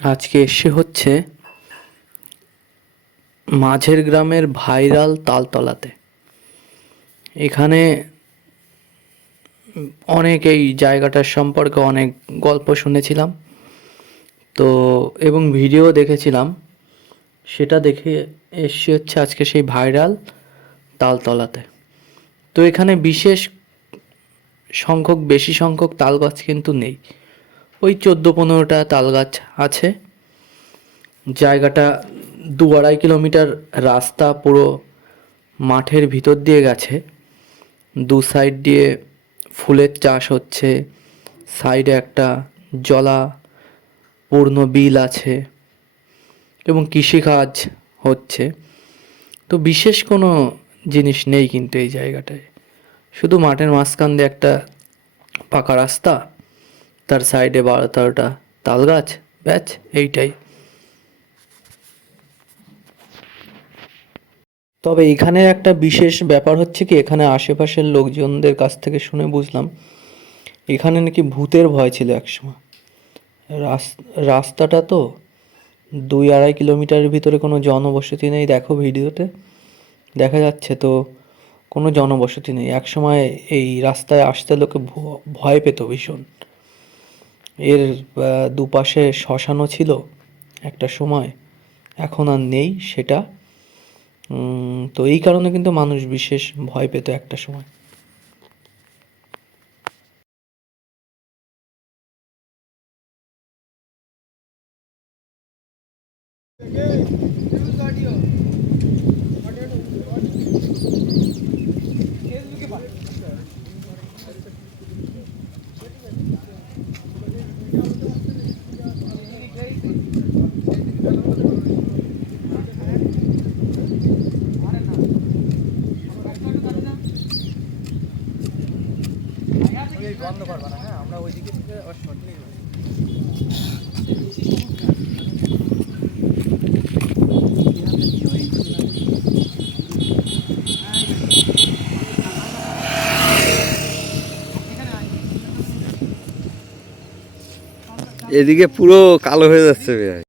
আজকে এসে হচ্ছে মাঝের গ্রামের ভাইরাল তালতলাতে। এখানে অনেক এই জায়গাটার সম্পর্কে অনেক গল্প শুনেছিলাম তো, এবং ভিডিও দেখেছিলাম। সেটা দেখে এসছি হচ্ছে আজকে সেই ভাইরাল তালতলাতে। তো এখানে বেশি সংখ্যক তাল গাছ কিন্তু নেই, ওই 14-15টা তাল গাছ আছে। জায়গাটা 2-2.5 কিলোমিটার রাস্তা পুরো মাঠের ভিতর দিয়ে গেছে। দু সাইড দিয়ে ফুলের চাষ হচ্ছে, সাইডে একটা জলাপূর্ণ বিল আছে এবং কৃষিকাজ হচ্ছে। তো বিশেষ কোনো জিনিস নেই কিন্তু এই জায়গাটায়, শুধু মাঠের মাঝখান দিয়ে একটা পাকা রাস্তা, তার সাইডে 12-13টা তাল গাছ, ব্যাচ এইটাই। তবে এখানের একটা বিশেষ ব্যাপার হচ্ছে কি, এখানে আশেপাশের লোকজনদের কাছ থেকে শুনে বুঝলাম এখানে নাকি ভূতের ভয় ছিল একসময়। রাস্তাটা তো 2-2.5 কিলোমিটারের ভিতরে কোনো জনবসতি নেই, দেখো ভিডিওতে দেখা যাচ্ছে তো কোনো জনবসতি নেই। একসময় এই রাস্তায় আসতে লোকে ভয় পেত ভীষণ। এর দুপাশে শ্মশানও ছিল একটা সময়, এখন আর নেই সেটা। তো এই কারণে কিন্তু মানুষ বিশেষ ভয় পেত একটা সময়। বন্ধ করবা না, হ্যাঁ আমরা ওইদিকে থেকে শর্ট নিয়ে এদিকে পুরো কালো হয়ে যাচ্ছে ভাই।